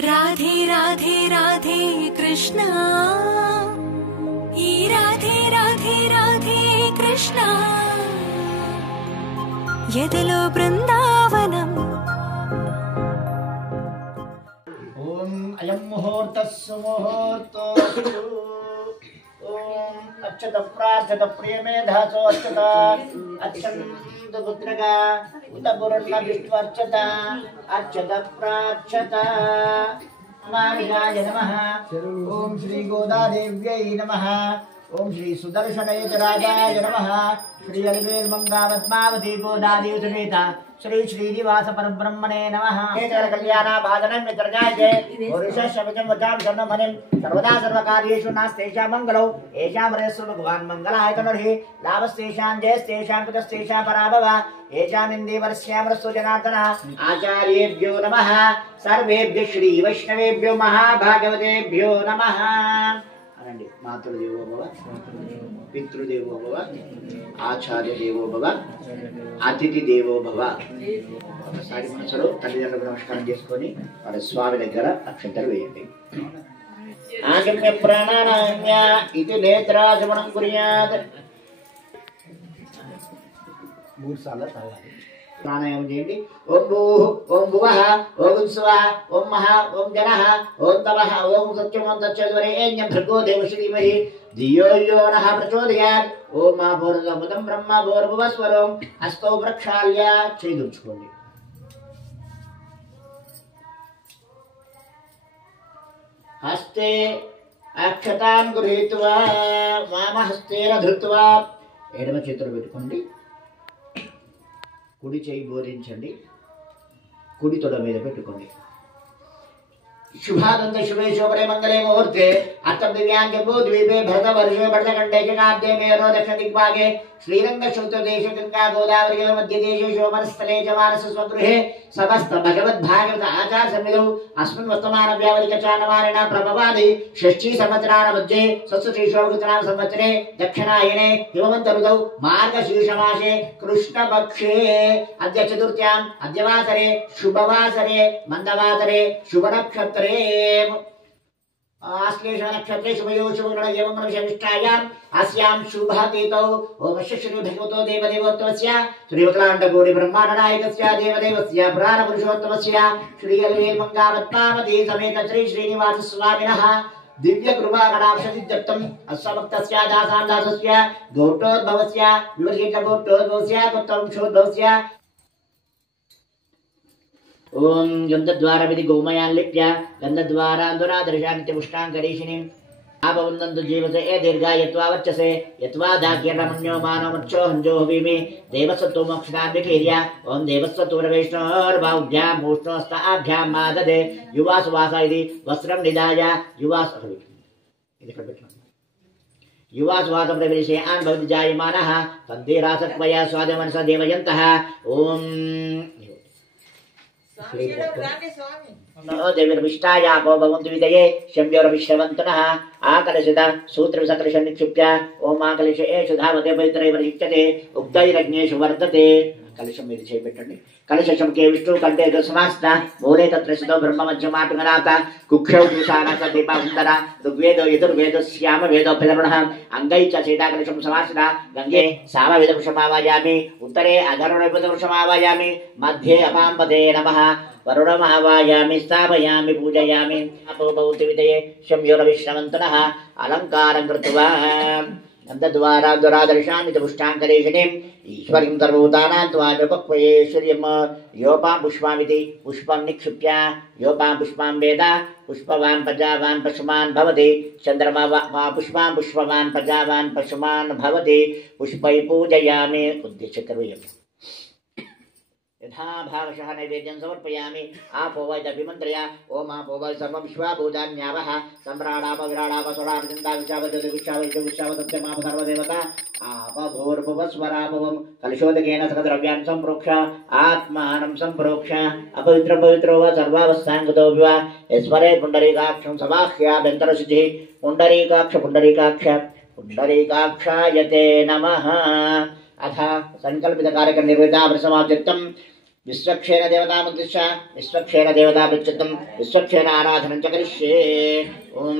राधे राधे राधे कृष्णा ई राधे राधे राधे कृष्णा यदलो बृंदावनम। ओम अयं मुहूर्तः सुमुहूर्तोऽस्तु। ओम अक्षत प्रार्थत प्रियमेधासो अक्षता अक्षन्त पुत्रगा उत पुरुष विष्णुर्चता अक्षत प्रार्थत मामिनाय नमः। ओम श्री गोदादेव्यै नमः। ओम श्री सुदर्शनयजराजाय नमः। श्री अलवेल्मंगावद्मावती गोदादेवी समेता श्री श्रीनिवास परब्रह्मणे नमः। केतन कल्याणा भाजनं मित्रजायते पुरुषश्चमितं वदामि सर्वमनिं सर्वदा सर्वकार्येषु नास्तेषां मंगलौ येषां हृदयस्य भगवान् मंगलाय तनोहि लाभस्तेषां जयस्तेषां कुतस्तेषां पराभव येषां इन्दीवर्ष्यामरस्तु जनार्दनः। आचार्येभ्यो नमः। सर्वेभ्यः श्री वैष्णवेभ्यो महाभागवतेभ्यो नमः। अनंడి मातृदेवो भव पितृदेवो भव आचार्य देवो भव అతిథి దేవో భవ. ఒకసారి మనసులో తల్లిదండ్రులకు నమస్కారం చేసుకొని వాళ్ళ స్వామి దగ్గర అక్షంతలు వేయండి. ఆగమ్య ప్రాణానామ్య ఇది నేత్రాజమనం కుర్యాత్. 3 సార్లు తాగాలి. ప్రాణాయామం చేయండి. ఓం భూః ఓం భువః ఓం స్వః ఓం మహా ఓం జనః ఓం తపః ఓం సత్యం ఓం తచ్చద్వరేణ్యం భర్గో దేవశ్రీ ధీమహి ధియో యో నః ప్రచోదయాత్. ఓం మా భూర్భువస్సుః బ్రహ్మ భూర్భువస్వరం హస్తౌ ప్రక్షాళ్య. చేదుర్చుకోండి. హస్తే అక్షతాన్ గృహీత్వా వామహస్తేన ధృత్వా ఎడమ చేతిలో పెట్టుకోండి. కుడి చేయి బోధించండి. కుడి తొడ మీద పెట్టుకోండి. शुभादंत शुभे शोभरे मंगले मुहूर्ते अर्थम दिव्यांगे भूद्वीपे भरतवर्षे भरतखंडे जनाब्दे मेरो दक्षिण दिग्भागे श्रीरंग श्रुतदेश गंगा गोदावरी मध्य देशे शोभनस्थले च मानस स्वगृहे समस्त भगवद् भागवत आचार समितौ अस्मिन् वर्तमान व्यावरिक चानवारेण प्रभवादि षष्ठी संवत्सराण मध्ये सत्सुत्री शोभकृतनाम संवत्सरे दक्षिणायने हिमवन्त ऋतौ मार्गशीर्ष मासे कृष्णपक्षे अद्य चतुर्थ्याम् अद्य वासरे शुभवासरे मन्दवासरे शुभनक्षत्रे आश्लेष नक्षत्रे शुभयो शुभगुण एवं शनिष्ठायाम् अस्यां शुभतिथौ ओम श्री भगवतो देवदेवोत्तमस्य श्री वक्लाण्डकोटि ब्रह्माण्डनायकस्य देवदेवस्य पुराण पुरुषोत्तमस्य श्री अलवेल्मंगावद्मावती समेत श्री श्रीनिवास स्वामिनः दिव्य कृपा कटाक्ष सिद्ध्यर्थम् अस्मभक्तस्य दासां दासस्य गौटोद्भवस्य विवर्षित गौटोद्भवस्य पुत्रवंशोद्भवस्य ओम गंधद्वारा विधि गोमयान् लिप्य गंधद्वारा दुरादर्शानित्यपुष्टाङ्करीषिणीम् आपवन्दन्तु जीवसे ए दीर्घायत्वा वर्चसे यत्वा दाक्यरमण्यो मानवमर्चो हञ्जो हवीमि देवसत्तो मोक्षदान्विकीर्य ओम देवस्वतुरवैष्णोर्बाहुभ्यां मूष्णोस्ताभ्यां माददे युवासुवास इति वस्त्रं निधाय युवासुवासं प्रवेशे आन् भवति जायमानः तन्तेरासत्वया स्वादमनसा देवयन्तः ओम देवीर्विष्टायापो भवन्तु विदये शम्योरविश्रवन्तनः आकलशित सूत्रविसकलशं निक्षिप्य ओम आकलश एषु धावते पवित्रैव शिच्यते उक्तैरग्नेषु वर्तते. कलशं మీద చేయబెట్టండి. कलशं के विष्णु कंठे दशमास्ता मूले तत्र सिद्धो ब्रह्म मध्यमात्मनाता कुक्षौ तुषाणासा दीपा सुन्दरा ऋग्वेदो यजुर्वेदो श्याम वेदो पितृणः अंगै च सीता कलशं समास्ता गंगे सामवेदपुरुषमावायामि उत्तरे अधर्वणपुरुषमावायामि मध्ये अपाम्पदे नमः वरुणमावायामि स्थापयामि पूजयामि अपो भवति विदये शम्योरविश्रवन्तनः अलङ्कारं कृत्वा गन्धद्वारा दुरादर्शान्वित पुष्टाङ्करेषिणीम् ईश्वरीं सर्वभूतानां त्वानुपक्वयेश्वर्यं योपां पुष्पामिति पुष्पं निक्षिप्य योपां पुष्पां वेद पुष्पवान् प्रजावान् पशुमान् भवति चन्द्रमा वा पुष्पां पुष्पवान् प्रजावान् पशुमान् भवति पुष्पै पूजयामि उद्देश्य करोमि यथा भागशः नैवेद्यं समर्पयामि आपो वै दभिमन्त्रया ओम आपो वै सर्वं विश्वाभूतान्यावः सम्राडाप विराडाप स्वरापचिन्ता विश्वावैश्वविश्वावसत्यमाप सर्वदेवता आपभूर्भुवस्वरापवं कलशोदकेन सकद्रव्यान् सम्प्रोक्ष आत्मानं सम्प्रोक्ष अपवित्रं पवित्रो वा सर्वावस्थाङ्गतो विवा ईश्वरे पुण्डरीकाक्षं समाह्याभ्यन्तरशुचिः पुण्डरीकाक्ष पुण्डरीकाक्ष पुण्डरीकाक्षायते नमः. अथ संकल्पित कार्यक्रम निर्वृता समाप्त्यर्थं विश्वक्षेण देवतामुद्दिश्य विश्वक्षेण देवतापृच्छितं विश्वक्षेण आराधनं च करिष्ये। ओम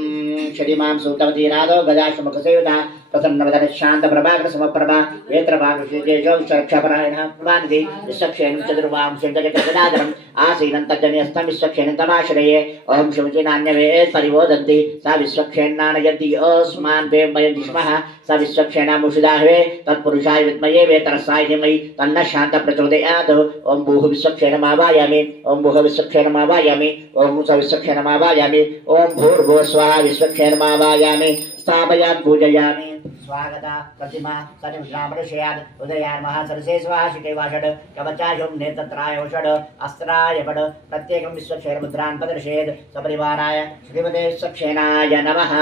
श्रीमां सूतवती नादो गजाशमुखसेविता प्रसन्नवदन शांत प्रभाकर समप्रभा वेत्रभागुषेजेशो विश्वक्षपरायणः प्रमानिधि विश्वक्षेणं चतुर्वां शङ्कजगदाधरम् आसीनं तज्जन्यस्तं विश्वक्षेणं तमाश्रये। ओम शुचिनान्यवेत् परिवोदन्ति सा विश्वक्षेणानयन्ति अस्मान् वयं स्मः सा विश्वक्षेणामुषिदाहवे तत्पुरुषाय विद्महे वेतरसाय धीमहि तन्नः शान्तः प्रचोदयात्। ओम भूः विश्वक्षेणमावायामि ओम भूः विश्वक्षेणमावायामि ओम स विश्वक्षेणमावायामि ओम भूर्भुवः स्वाहा विश्वक्षेणमावायामि स्थापयामि पूजयामि। स्वागता प्रतिमा सनिर्ब्राह्मणशयात् उदयान्मः सरसे स्वाहा शिखैवाषड् कवचायुं नेत्रत्राय षड् अस्त्राय पड प्रत्येकं विश्वक्षेणमुद्रान् प्रदर्शयेत् सपरिवाराय श्रीमते विश्वक्षेणाय नमः।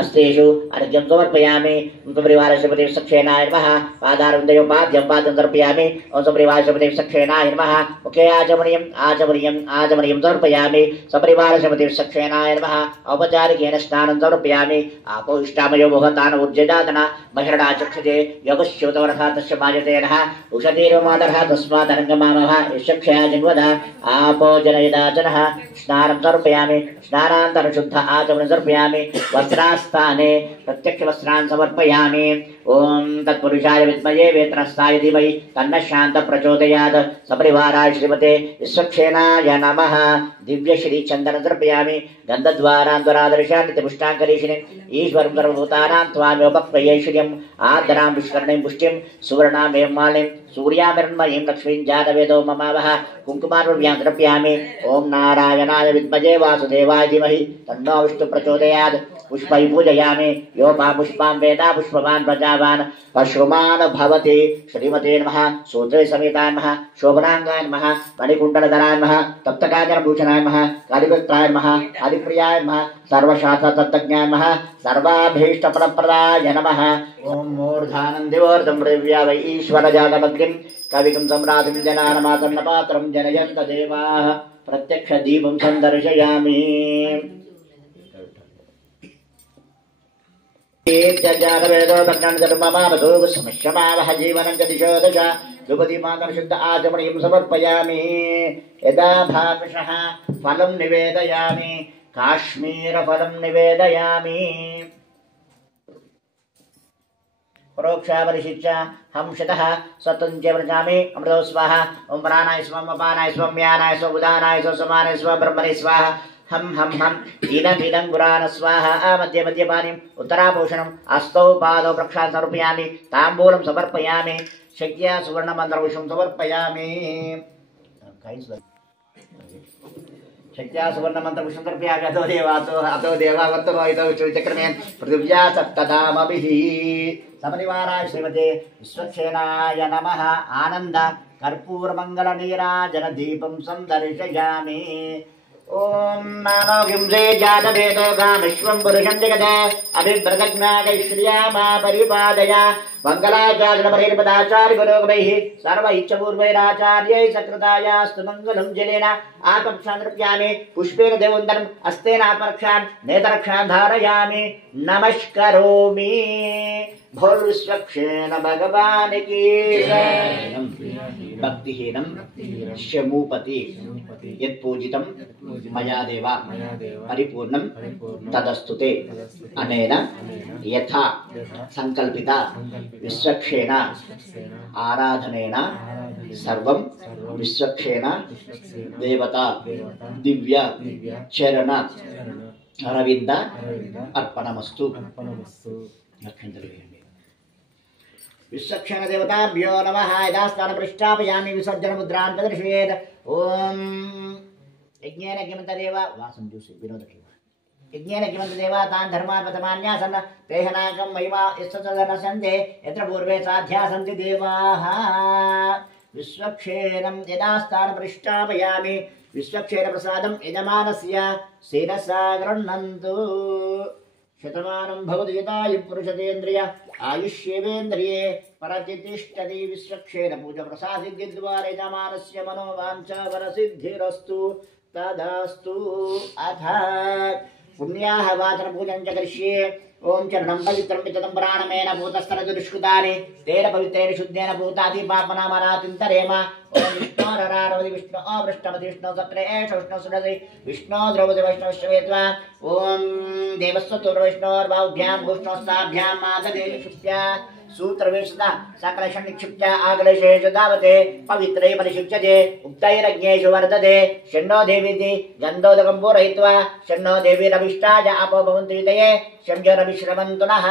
अस्तेषु अर्घ्यं समर्पयामि सपरिवार श्रीमते विश्वक्षेणाय नमः। पादारविन्दयो पाद्यं पाद्यं समर्पयामि ओं सपरिवार श्रीमते विश्वक्षेणाय नमः। मुखे आचमनीयं समर्पयामि सपरिवार श्रीमते विश्वक्षेणाय नमः। औपचारिकेन स्नानं समर्पयामि आपो इष्टामयो मोहतान ऊर्जदातना महिरणा चक्षुजे योगश्योतवरः तस्य मायतेनः उषतीर्मादरः तस्मादरङ्गमामः यशक्षया जन्वदः आपो जनयदाचनः स्नानं समर्पयामि स्नानान्तरशुद्ध आचमनं समर्पयामि वस्त्रास्थाने प्रत्यक्षवस्त्रान् समर्पयामि। ओम तत्पुरुषाय विद्महे वेत्रस्ताय धीमहि तन्नः शान्तः प्रचोदयात्। सपरिवाराय श्रीमते विश्वक्षेणाय नमः। दिव्य श्री चन्दनं समर्पयामि गन्धद्वारान्तरादर्शान्नित्य पुष्टाङ्करीषिणीम् ईश्वरं सर्वभूतानां त्वामेवोपक्वयैश्वर्यम् आर्द्रां पुष्करणीं पुष्टिं सुवर्णामेव मालिं सूर्यामिर्मयीं लक्ष्मीं जातवेदो ममावः कुङ्कुमार्व्यां समर्पयामि। ओम नारायणाय विद्महे वासुदेवाय धीमहि तन्नो विष्णुः प्रचोदयात्। पुष्पै पूजयामि योपा पुष्पां वेदा पुष्पवान् प्रजावान् पशुमान् भवति। श्रीमते नमः सूत्रे समेताय नमः शोभनाङ्गाय नमः मणिकुण्डलधराय नमः तप्तकाञ्चनभूषणाय नमः कालिपुत्राय नमः हरिप्रियाय नमः सर्वशास्त्रतत्त्वज्ञाय नमः सर्वाभीष्टफलप्रदाय नमः। ओम मूर्धानं दिवोर्धं पृथिव्या वै ईश्वरजातमग्निं कविकं सम्राटिं जनानमासन्नपात्रं जनयन्त देवाः प्रत्यक्षदीपं सन्दर्शयामि। जानवेदो भग्नर्ममावसो समश्यमावह जीवनं च दिशो दश द्रुपदीमानं शुद्ध आचमनीं समर्पयामि। यदा भागशः फलं निवेदयामि काश्मीरफलं निवेदयामि। परोक्षापरिशिच्य हंसतः स्वतंच व्रजामि अमृतो स्वाहा। ओम प्राणाय स्वम् अपानाय स्वम् व्यानाय स्व उदानाय स्व समानाय स्व ब्रह्मणे स्वाहा। हम इदं गुरान स्वाहा। मध्य मध्यपानीम् उत्तराभूषणम् अस्तौ पादौ प्रक्षालनं समर्पयामि ताम्बूलं समर्पयामि शक्या सुवर्णमन्त्रविषं समर्पयामि। शक्या सुवर्णमन्त्रविषं समर्पयामि। अतो देवावत्तमो इतो विष्णुचक्रमेण पृथिव्या सप्तधामभिः। सपरिवाराय श्रीमते विश्वक्षेणाय नमः। आनन्द कर्पूरमङ्गलनीराजन दीपं सन्दर्शयामि। ओम नानो किंसे जातवेदो गामिश्वं पुरुषं जगते अभिव्रतज्ञाकैश्वर्यामा परिपादय मङ्गलाचार्यपरिपदाचार्य गुरुगणैः सर्व इच्छपूर्वैराचार्यै सकृतायास्तु मङ्गलं जलेन आत्मरक्षां द्रव्यामि पुष्पेण देववन्दनम् हस्तेन आत्मरक्षां नेत्ररक्षां धारयामि नमस्करोमि। भोल विश्वक्षेण भगवान की भक्तिहीनं शमूपति यत्पूजितं मया देवा परिपूर्णं तदस्तुते। अनेन यथा संकल्पिता विश्वक्षेण आराधनेन सर्वं विश्वक्षेण देवता दिव्य चरण अरविंद अर्पणमस्तु। विश्वक्षेण देवताभ्यो नमः। यदास्थानं प्रतिष्ठापयामि विसर्जन मुद्रान् प्रदर्शयेत्। ओम यज्ञेन किमन्तदेव वासं जूसि विनोदकेव यज्ञेन किमन्तदेव तान् धर्मान् प्रथमान्यासन् तेहनाकं महिमा यस्तदनसन्ते यत्र पूर्वे साध्या सन्ति देवाः। विश्वक्षेणं यदास्थानं प्रतिष्ठापयामि विश्वक्षेण प्रसादं यजमानस्य शिरसा गृह्णन्तु। शतमानं भवति यदायुः पुरुषतेन्द्रिय आयुष्येवेन्द्रिये परतिष्ठति। विश्वक्षेण पूजप्रसादिद्वारा यजमानस्य मनोवाञ्छा वरसिद्धिरस्तु तदास्तु। अथ पुण्याः वाचनपूजनं च करिष्ये। ओम चरणं पवित्रं पितरं प्राणमेन भूतस्तरतु दुष्कृतानि तेन पवित्रेण शुद्धेन भूतादि पापनामरातिन्तरेम ओम विष्णोररारवति विष्णु अवृष्टमति विष्णु सप्रेष विष्णु सुरसि विष्णु द्रौपदी वैष्णवश्वेत्वा ओम देवस्वतुर विष्णोर्बाहुभ्यां भूष्णोस्ताभ्यां माददेवी शुभ्या सूत्रवेशदा सकलशं निक्षिप्य आगलेशेष दावते पवित्रै परिशिच्यते उक्तैरज्ञेषु वर्धते षण्णो देवीति गन्धोदकं पूरयित्वा षण्णो देवीरभिष्टाय आपो भवन्तु विदये शंजरविश्रवन्तु नः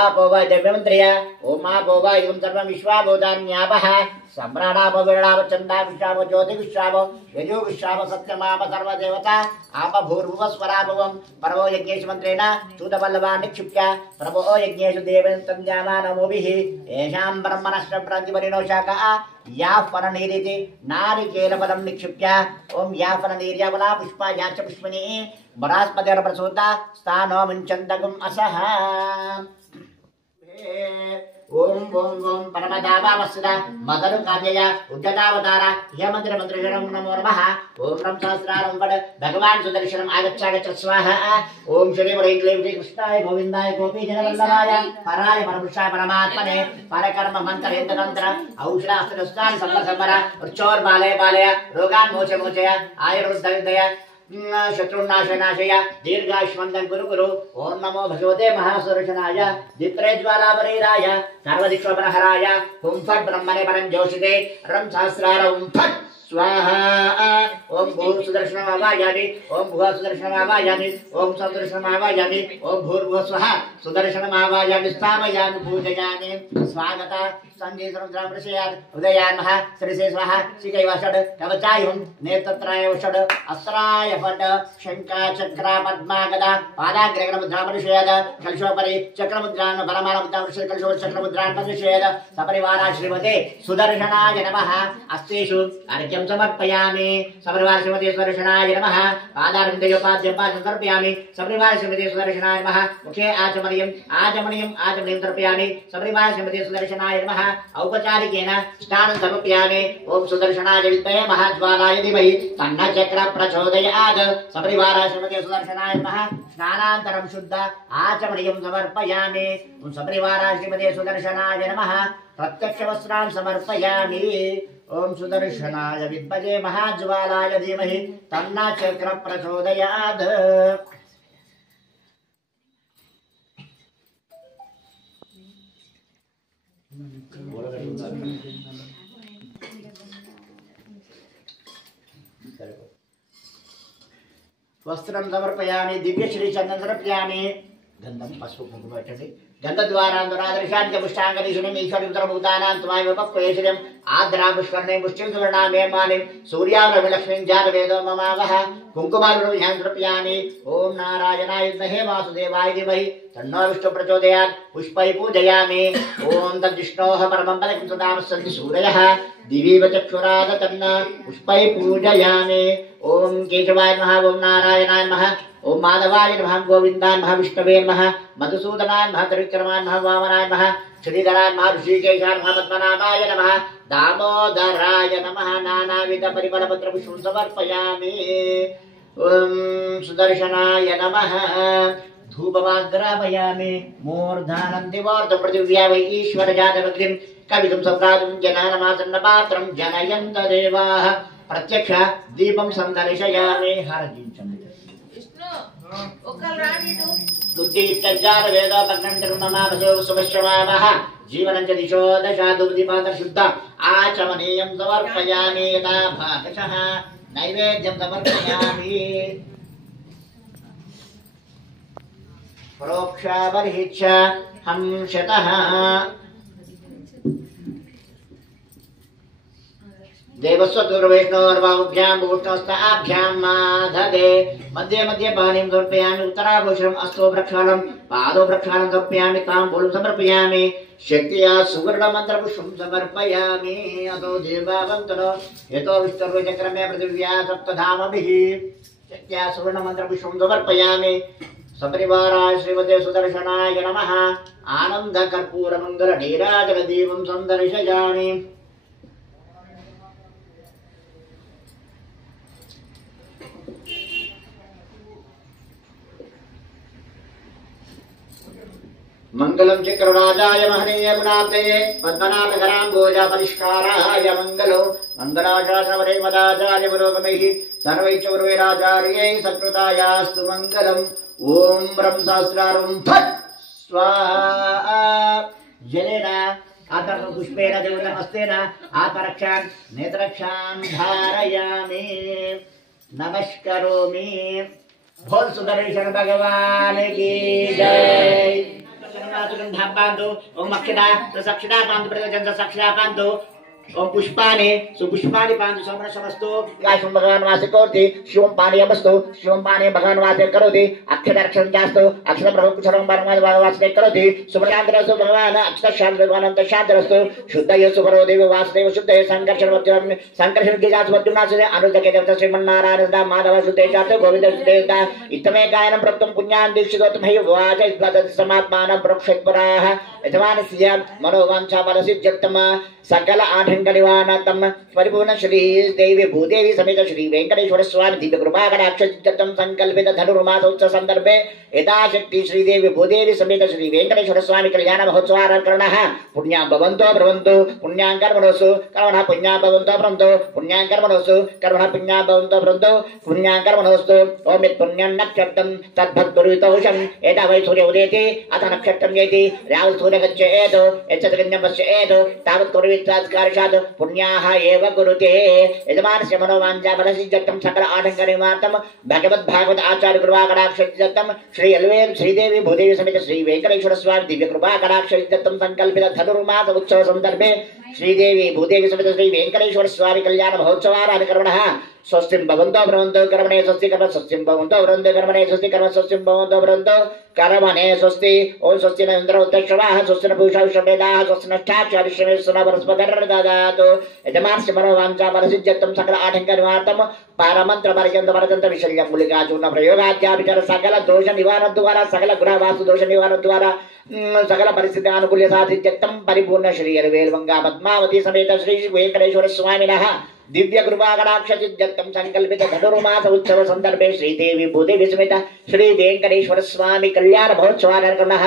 आपो वा दिव्यमन्त्र्य ओम आपो वा इदं सर्वं विश्वाभूतान्यापः सम्राडापो विरडापो चन्दा विश्रामो ज्योति विश्रामो यजो विश्रामो सत्यमाप सर्वदेवता आप भूर्भुव स्वराभवं परमो यज्ञेश मन्त्रेण चूतवल्लभा निक्षिप्य प्रभो यज्ञेषु देवेन तन्यामानमोभिः येषां ब्रह्मणश्च प्रतिपरिणो शाखा या फलनीरिति नारिकेलफलं निक्षिप्य ओम या फलनीर्यावला पुष्पा या च पुष्पिनी बरास्पतिर्प्रसूता स्थानो मुञ्चन्तगुम् असः ओम ओम ओम परमदावामस्सदा मदनु काव्यया उद्गतावतार यमंत्र मंत्रजनम नमो नमः ओम रम सहस्रारं वद भगवान सुदर्शनम आगच्छ स्वाहा ओम श्री वरैक्लीं श्री कृष्णाय गोविंदाय गोपी जनवल्लभाय पराय परमपुरुषाय परमात्मने परकर्म मंत्र यंत्र औषधास्त्रस्तानि संवत्सर उच्चोर बालय बालय रोगान् मोचे मोचय आयुर्वृद्धय शत्रुनाशनाशय दीर्घायुष्मन्दं कुरु कुरु ओम नमो भगवते महासुदर्शनाय दित्रज्वालावरीराय सर्वदिक्ष्वपरहराय हुं फट् ब्रह्मणे परं ज्योतिषे रं सहस्रारं फट् स्वाहा ओम भूर् सुदर्शनमावायामि ओम भुवः सुदर्शनमावायामि ओम सदर्शनमावायामि ओम भूर्भुवः स्वः सुदर्शनमावायामि स्थापयामि पूजयामि स्वागता संजय समुद्रामृषयात् उदयान्मः श्रीसे स्वाहा श्रीकैव षड् कवचायुं नेत्रत्राय षड् अस्त्राय फट् शङ्का चक्रा पद्मा गदा पादाग्रमुद्रामृषयात् कलशोपरि चक्रमुद्रान् परमाणमुद्रामृषय कलशोपरि चक्रमुद्रान् प्रविशेत् सपरिवारा श्रीमते सुदर्शनाय नमः अस्तेषु अर्घ्यं समर्पयामि सपरिवार श्रीमते सुदर्शनाय नमः पादारविन्दयोपाद्यं पादं समर्पयामि सपरिवार श्रीमते सुदर्शनाय नमः मुखे आचमनीयं तर्पयामि सपरिवार श्रीमते सुदर्शनाय नमः औपचारिकेन स्नानं समर्पयामि ओम सुदर्शनाय विद्महे महाज्वालाय धीमहि तन्नः चक्रः प्रचोदयात् सपरिवार श्रीमते सुदर्शनाय नमः स्नानान्तरं शुद्ध आचमनीयं समर्पयामि ओम सपरिवार श्रीमते सुदर्शनाय नमः प्रत्यक्षवस्त्रान् समर्पयामि ओम सुदर्शनाय विद्महे महाज्वालाय धीमहि तन्नः चक्रः प्रचोदयात् वस्त्रं समर्पयामि दिव्यश्री चंदन समर्पयामि गंधं पशु कुंकुम गंधद्वारा दुरादर्शान् च पुष्टाङ्गनीशुनिम् ईश्वरीमुद्रभूतानां त्वामेव पक्वैश्वर्यम् आद्रा पुष्कर्णे पुष्टिं सुवर्णामेमानिं सूर्यावलक्ष्मीं जानवेदो ममावः कुङ्कुमारुणं समर्पयामि ओम नारायणाय विद्महे वासुदेवाय धीमहि तन्नो विष्णुः प्रचोदयात् पुष्पैः पूजयामि ओम तद्विष्णोः परमं पदं सदामस्सन्ति सूरयः दिवीव चक्षुराद तन्न पुष्पैः पूजयामि ओम केशवाय नमः ओम नारायणाय नमः ओम माधवाय नमः गोविन्दाय नमः विष्णवे नमः मधुसूदनाय नमः त्रिविक्रमाय नमः वामनाय नमः श्रीधराय नमः ऋषिकेशाय नमः पद्मनाभाय नमः दामोदराय नमः नानाविध परिमलपत्र पुष्पं समर्पयामि ओम सुदर्शनाय नमः धूपमाग्रापयामि मूर्धानं दिवार्ध पृथिव्या वै ईश्वरजातमग्निं कवितुं सम्राजुं जनानमासन्नपात्रं जनयन्त देवाः प्रत्यक्ष दीपं सन्दर्शयामि हरजिंचम् जीवनं च दिशो दशा दुर्दीपात शुद्ध आचमनीयं समर्पयामि यथा भागशः नैवेद्यं समर्पयामि प्रोक्षाबर्हिच्छ हंशतः देवस्वतुर्वैष्णोर्बाहुभ्यां भूष्णोस्ताभ्यां माधदे मध्ये मध्ये पानीं समर्पयामि उत्तराभूषणम् अस्तो प्रक्षालनं पादो प्रक्षालनं समर्पयामि ताम्बूलं समर्पयामि शक्त्या सुवर्णमन्त्रपुष्पं समर्पयामि अतो देवावन्तनो यतो विष्णुर्वचक्रमे पृथिव्या सप्तधामभिः शक्त्या सुवर्णमन्त्रपुष्पं समर्पयामि सपरिवाराय श्रीमते सुदर्शनाय नमः आनन्दकर्पूरमङ्गलनीराजनदीपं सन्दर्शयामि मंगलम चक्रराजाय महनीय गुणाब्दये पद्मनाभकराम्बोज परिष्काराय मंगलो मंगलाशासनवरे मदाचार्य पुरोगमैः सर्वैश्चौर्वैराचार्यै सत्कृतायास्तु मंगलम् ओम ब्रह्म सहस्रारं फट् स्वाहा जलेन आतर्क पुष्पेन देवनमस्तेन आतरक्षान् नेत्रक्षान् धारयामि नमस्करोमि। बोल सुदर्शन भगवान की जय। ओम अक्षरा सक्षरा पांतु प्रजन सक्षरा पांतु ओम पुष्पाने सुपुष्पानि पांतु समन समस्तो गायं भगवान वासे करोति शिवं पाने अमस्तु शिवं पाने भगवान वासे करोति अक्षरक्षरं जास्तु अक्षर प्रभु कुशलं भगवान वासे करोति सुभ्रांतरस्तु भगवान अक्षर शांत भगवान अंत शांतरस्तु शुद्धय सुभरो देव वासुदेव शुद्धय संकर्षण मध्यम संकर्षण के जात मध्यनासे अनुज के देवता श्रीमन्नारायण दा माधव शुद्धय जात गोविंद शुद्धय दा इतमे गायनं प्रप्तं पुण्यां दीक्षितोत्महि वाच इद्वद समात्मानं प्रोक्षेत्पराः यजमानस्य मनोवांछा मनसिद्ध्यर्थम सकल आठंकनिवानतम परिपूर्ण श्री देवी भूदेवी समेत श्री वेंकटेश्वर स्वामी दिव्य कृपा कटाक्षं संकल्पित धनुर्मासोत्सव संदर्भे यथाशक्ति श्री देवी भूदेवी समेत श्री वेंकटेश्वर स्वामी कल्याण महोत्सवारणः पुण्यां भवन्तो ब्रवन्तु पुण्यां कर्मणोऽसु कर्मणः पुण्यां भवन्तो ब्रवन्तु पुण्यां कर्मणोऽसु कर्मणः पुण्यां भवन्तो ब्रवन्तु पुण्यां कर्मणोऽस्तु ओम यत् पुण्यं नक्षत्रं तद्भक्तुरितोषं एता वै सूर्य उदेति अथ नक्षत्रं येति राहु सूर्य गच्छेत् यच्चतगन्यं पश्येत् तावत् कुर्वित्वास्कारशात् पुण्याः एव कुरुते यजमानस्य मनोवाञ्छा फलसिद्ध्यर्थं सकल आटङ्कनिवार्तं भगवद्भागवत आचार्य कृपा कटाक्षसिद्ध्यर्थं श्री अलवेल श्रीदेवी भूदेवी समेत श्री वेंकटेश्वर स्वामी दिव्य कृपा कटाक्षसिद्ध्यर्थं संकल्पित धनुर्मास उत्सव संदर्भे श्रीदेवी भूदेवी समेत श्री वेंकटेश्वर स्वामी कल्याण महोत्सवारणः स्वस्तिं भवन्तो ब्रवन्तो कर्मणे स्वस्ति कर्म स्वस्तिं भवन्तो ब्रवन्तो कर्मणे स्वस्ति कर्म स्वस्तिं भवन्तो ब्रवन्तो कर्मणे स्वस्ति ओम स्वस्ति न इन्द्र उत्तक्षवाः स्वस्ति न पूषा विश्ववेदाः स्वस्ति न ष्ठाक्षरिश्रमे सुना परस्परं ददातु यजमानस्य मनोवाञ्छा फलसिद्ध्यर्थं सकल आटङ्कनिवार्तं पारमन्त्र पर्यन्त परतन्त्र विशल्यं मूलिकाचूर्ण प्रयोगाद्याभिचार सकल दोष निवारण द्वारा सकल गुणवास्तु दोष निवारण द्वारा सकल परिस्थिति अनुकूल्य साधित्यर्थं परिपूर्ण श्री अलवेल मंगा पद्मावती समेत श्री वेंकटेश्वर स्वामिनः दिव्य कृपा कटाक्षसिद्ध्यर्थं संकल्पित धनुर्मास उत्सव संदर्भे श्रीदेवी भूदेवी समेत श्री वेंकटेश्वर स्वामी कल्याण महोत्सवारणः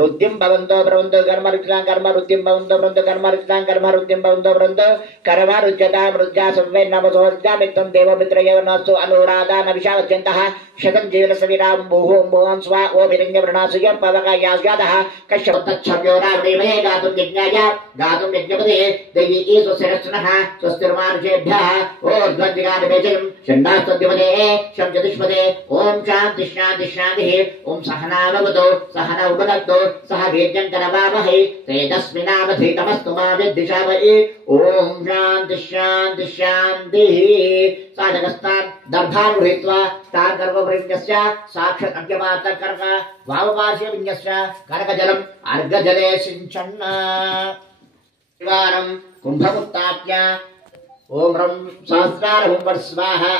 रुद्धिं भवन्तो ब्रवन्तो कर्मरुचितां कर्मरुद्धिं भवन्तो ब्रवन्तो कर्मरुचितां कर्मरुद्धिं भवन्तो ब्रवन्तो कर्मरुच्यतां रुद्ध्या सर्वे नमसोऽस्यामित्तं देवमित्रयव नस्तु अनुराधा न विशावत्यन्तः शतं जीवनसविरां भूः भुवं स्वा ओभिरण्यवर्णासुयं पवकायास्यातः कश्यपतच्छव्यो रावणेमहे गातुं यज्ञाय गातुं यज्ञपदे दैवी ईश्वरस्यरस्नः स्वस्तिर्मानुषेभ्यः ओर्ध्वद्विगानवेजं षण्डास्तद्विपदे शं चतुष्पदे ॐ शान्ति शान्ति शान्तिः ॐ सहनाववतु सहनौ भुनक्तु सह वीर्यं करवावहै तेजस्विनावधीतमस्तु मा विद्विषावहै ॐ शान्ति शान्ति शान्तिः साधकस्तान् दर्भान् गृहीत्वा तान् गर्भवृण्यस्य साक्षात् अग्निमातर्कर्क वामपार्श्वे विन्यस्य कनकजलम् अर्घजले सिञ्चन् निवारं कुम्भमुत्ताप्य ओम रं सहस्रारं स्वाहा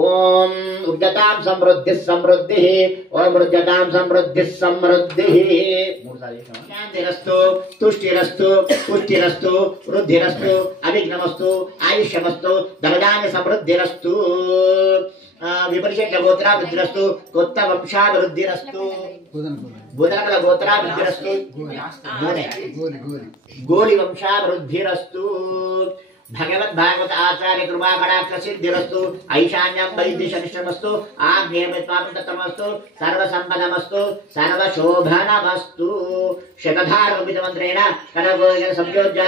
ओम उद्यतां समृद्धिः समृद्धिः ओम उद्यतां समृद्धिः समृद्धिः शान्तिरस्तु तुष्टिरस्तु पुष्टिरस्तु वृद्धिरस्तु अविघ्नमस्तु आयुष्यमस्तु धनधान्य समृद्धिरस्तु विपरिषद गोत्राभिवृद्धिरस्तु गोत्र वंशाभिवृद्धिरस्तु बुधनकल गोत्राभिवृद्धिरस्तु गोली वंशाभिवृद्धिरस्तु भगवत भागवत आचार्य कृपा कटाक्षसिद्धिरस्तु ऐशान्यं वैदिशनिष्ठमस्तु आग्नेयमित्वामस्तु सर्वसम्पदमस्तु सर्वशोभनमस्तु शतधारकमितमन्त्रेण करगोविन्दं संयोज्य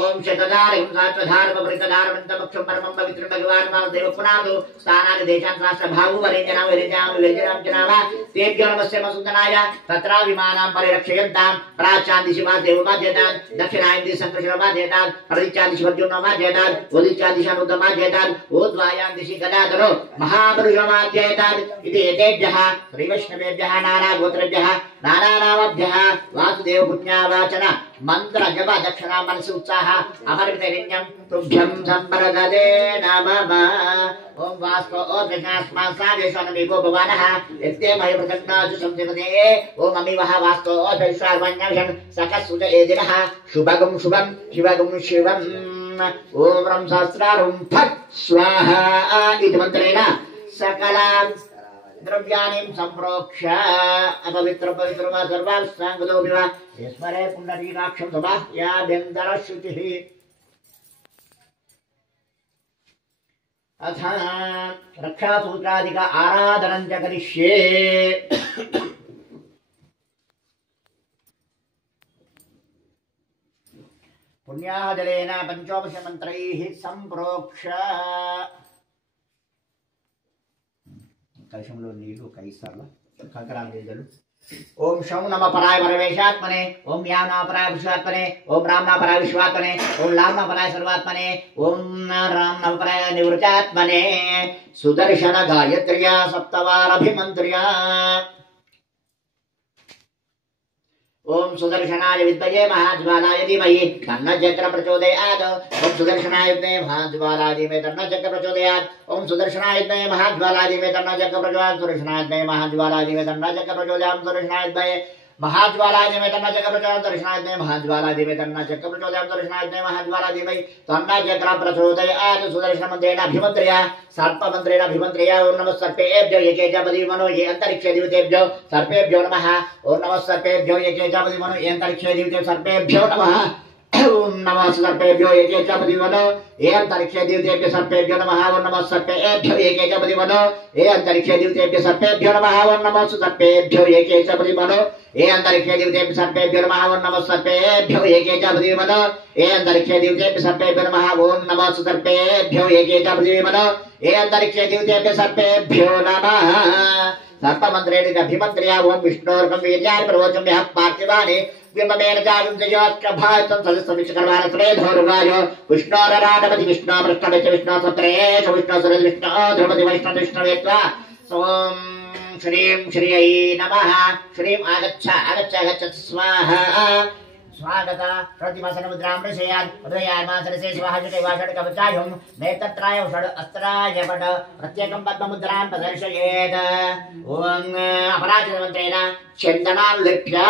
ओम शतधारं सहस्रधारकमृतधारमन्तमक्षं परमं पवित्रं भगवान् वासुदेव पुनातु स्थानानि देशान् सहस्रभावुवरेण्यनां वरेण्यां जनावा तेभ्यो नमस्ते मसुन्दनाय तत्र विमानां परिरक्षयन्तां प्राच्यां दिशि वासुदेवमाध्यतां दक्षिणायं दिशि संकृष्णमाध्यतां प्रदिच्यां दिशि वर्जुनमाध्यतां उदित्यां दिशि अनुदमाध्यतां ऊर्ध्वायां दिशि गदाधरो महापुरुषमाध्यतां इति एतेभ्यः श्रीवैष्णवेभ्यः नानागोत्रेभ्यः नानानामभ्यः वासुदेव पुण्यावाचन मंत्र जप दक्षिणा मनसि उत्साह अमृतरिण्यं तुभ्यं संप्रददे नमः ओम वास्को ओम विघ्नास्मा सादेशनमेको भवानः यत्ते मय प्रसन्नासु संसिमते ओम अमिवः वास्को ओम विश्वार्वण्यं सकसुत एदिनः शुभगं शुभं शिवगं शिवम् ओम रं सहस्रारं फट् स्वाहा इति मन्त्रेण सकला द्रव्याणि संप्रोक्ष अपवित्र पवित्र वा सर्वांगतो विवा स्मरे पुंडरीकाक्षं सबाह्याभ्यन्तरश्रुतिः अथ रक्षासूत्रादिक आराधनं च करिष्ये पुण्याजलेन पंचोपशमन्त्रैः संप्रोक्ष कलशंलो नीलु कैसार्ला कंकरा नीलु ओम शं नम पराय परमेशात्मने ओम याम नम पराय विश्वात्मने ओम राम नम पराय विश्वात्मने ओम लाम नम पराय सर्वात्मने ओम राम नम पराय निवृत्तात्मने सुदर्शन गायत्र्या सप्तवार अभिमन्त्र्या ओम सुदर्शनाय विद्महे महाज्वालाय धीमहि तन्नः चक्र प्रचोदयात् ओम सुदर्शनाय विद्महे महाज्वालाय धीमहि तन्नः चक्र प्रचोदयात् ओम सुदर्शनाय विद्महे महाज्वालाय धीमहि तन्नः चक्र प्रचोदयात् सुदर्शनाय विद्महे महाज्वालाय धीमहि तन्नः चक्र प्रचोदयात् सुदर्शनाय विद्महे महाज्वालाय धीमहि तन्नः चक्र प्रचोदयात् सुदर्शनाय विद्महे महाज्वालाय धीमहि तन्नः चक्र प्रचोदयात् सुदर्शनाय विद्महे महाज्वालाय धीमहि तन्नः चक्र प्रचोदयात् सुदर्शन मंत्रेण अभिमन्त्र्य सर्प मंत्रेण अभिमन्त्र्य ओम नमः सर्पेभ्यो एकेजपदी मनो ये अंतरिक्षे दिवतेभ्यो सर्पेभ्यो नमः ओम नमः सर्पेभ्यो एकेजपदी मनो ये अंतरिक्षे दिवते सर्पेभ्यो नमः ओम नमः सर्पेभ्यो एकेजपदी मनो ये अंतरिक्षे दिवतेभ्यो सर्पेभ्यो नमः ओम नमः सर्पेभ्यो एकेजपदी मनो ये अंतरिक्षे दिवतेभ्यो सर्पेभ्यो नमः ओम नमः सर्पेभ्यो एकेजपदी मनो ये अंतरिक्षे दिवतेभ्यो सर्पेभ्यो नमः ओम नमः सर्पेभ्यो एकेजपदी मनो ये अंतरिक्षे दिवतेभ्यो सर्पेभ्यो नमः ओम नमः सर्पेभ्यो एकेजपदी मनो ये अंतरिक्षे दिवतेभ्यो सर्पेभ्यो नमः सर्पमन्त्रेण अभिमन्त्र्या ओम विष्णोर्कं वीर्याणि प्रवोचम्यः पार्थिवानि विममेन जागं जयोत्कभायतं सलिस्तमिष्कर्माण श्रेधोरुगाय विष्णोरराडपति विष्णो पृष्ठमेच विष्णो सत्रेश विष्णो सुरज विष्णो ध्रुपति वैष्णव विष्णवेत्वा ओम श्रीं श्रियै नमः श्रीं आगच्छ आगच्छ आगच्छ स्वाहा स्वागत प्रतिमासन मुद्रां प्रशयात् उदयामासनसे शिवाहजटे वाषड कवचायुं नेत्रत्राय षड अस्त्राय पट प्रत्येकं पद्ममुद्रां प्रदर्शयेत् ओम अपराजितमन्त्रेण चन्दनां लिप्य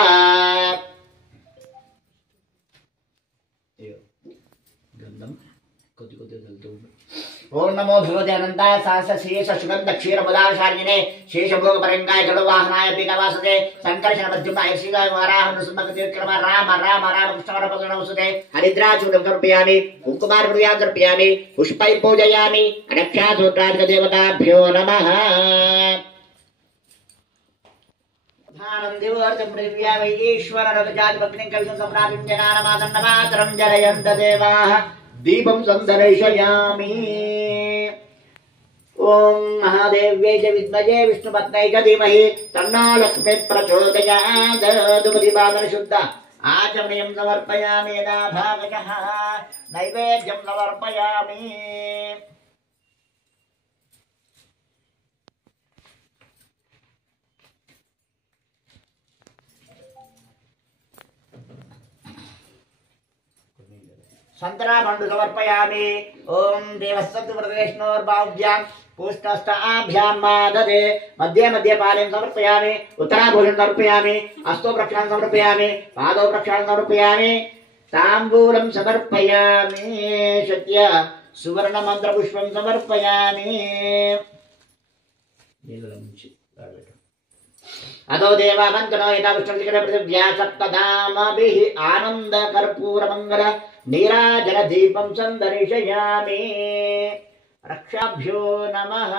गन्धं कोति कोति दलतु ओम नमो भगवते अनंताय सहस्र शेष सुगंध क्षीर मुदाशालिने शेष भोग परंगाय गरुवाहनाय पीनवासुते संकर्षण मध्यमाय श्रीगाय वराह नृसिंहपति विक्रम राम राम राम कृष्ण पदन वसुते हरिद्राचूर्णं समर्पयामि कुंकुमार हृदयां समर्पयामि पुष्पै पूजयामि अनक्षा सूत्रार्थ देवताभ्यो नमः आनंदिवर्तं प्रिव्यामि ईश्वर रगजात भक्तिं कविं सम्राटिं जनानमादन्नमातरं जरयन्त देवाः दीपं संदर्शयामि ओम महादेव्यै च विद्महे विष्णुपत्न्यै च धीमहि तन्नो लक्ष्मी प्रचोदयात् दुपदीपादन शुद्ध आचमनीयं समर्पयामि यदा भागशः नैवेद्यं समर्पयामि संतरा पंडु समर्पयामि ओम देवस्तु प्रदेशनोर्बाहुभ्यां पुष्टस्थाभ्यां माददे मध्ये मध्ये पालिं समर्पयामि उत्तराभूषणं समर्पयामि हस्तो प्रक्षालनं समर्पयामि पादौ प्रक्षालनं समर्पयामि ताम्बूलं समर्पयामि सत्य सुवर्ण मंत्र पुष्पं समर्पयामि अतो देवावन्तनो यथा पुष्पं पृथिव्या सप्तधामभिः आनंद कर्पूर मंगल नीराजन दीपं संदर्शयामि रक्षाभ्यो नमः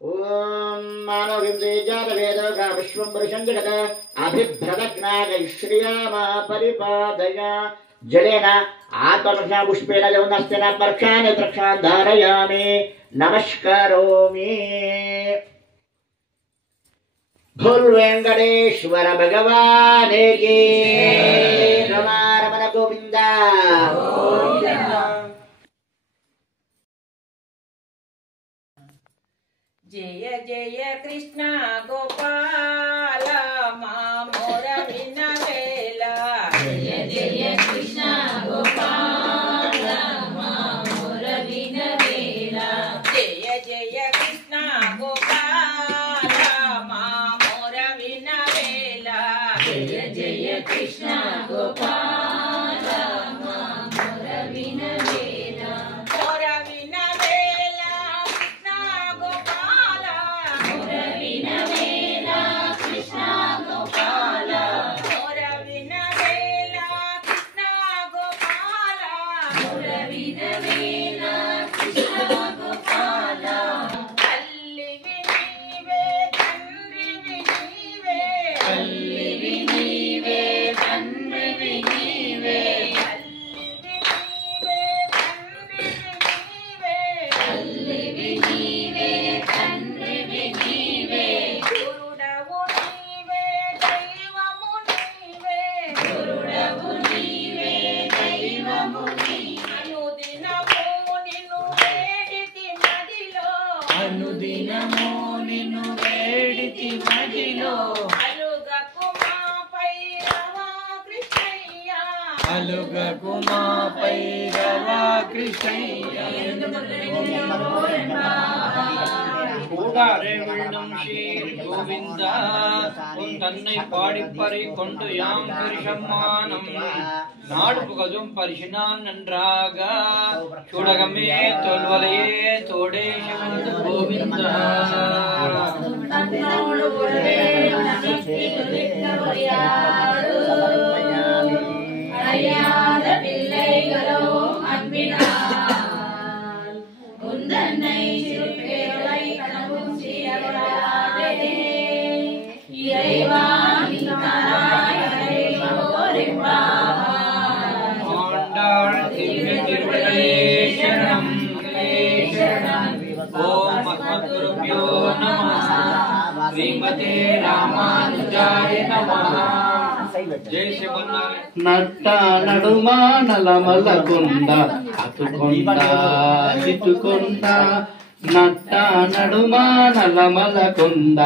ओम मानवं तेजावेदोगा विश्वं पुरुषं जगत् अभिभ्रदग्नागै श्रियामा परिपादया जलेन आत्मरक्षा पुष्पेण जवनस्तेन पर्क्षान् प्रक्षान् धारयामि नमस्करोमि भोल वेंकटेश्वर भगवान की रमण गोविंदा जय जय कृष्ण गोपाल मोर विनवेला जय जय कृष्ण गोपाल मोर विनवेला जय जय कृष्ण गोपाल मोर विनवेला जय जय कृष्ण गोपाल मोर विनवेला कृष्ण गोपाल దినము నిన్ను వేడితి మదిలో అలుగకు మాపై రవా కృష్ణయ్య అలుగకు మాపై రవా కృష్ణయ్య கூடாரே விழும் ஸ்ரீ கோவிந்தா உன் தன்னை பாடிப்பறை கொண்டு யாம் பரிசம்மானம் நாடு புகழும் பரிசினான் நன்றாக சுடகமே தோல்வலையே தோடே சிவந்து கோவிந்தா அழியாத பிள்ளைகளோ அன்பினால் உந்தன்னை சிறுபேரை கனவும் சீரகராதே இறைவா நீ நாராயணனை ஓரிப்பாய் ஆண்டாள் திவ்ய திருவடிகளே சரணம் சரணம் ஓம் அஸ்மத்குருப்யோ நமः ஸ்ரீமதே ராமானுஜாய நமः నట్ట నడుమా నలమలకొండ అతుకొండ ఇటుకొండ నట్ట నడుమా నలమలకొండ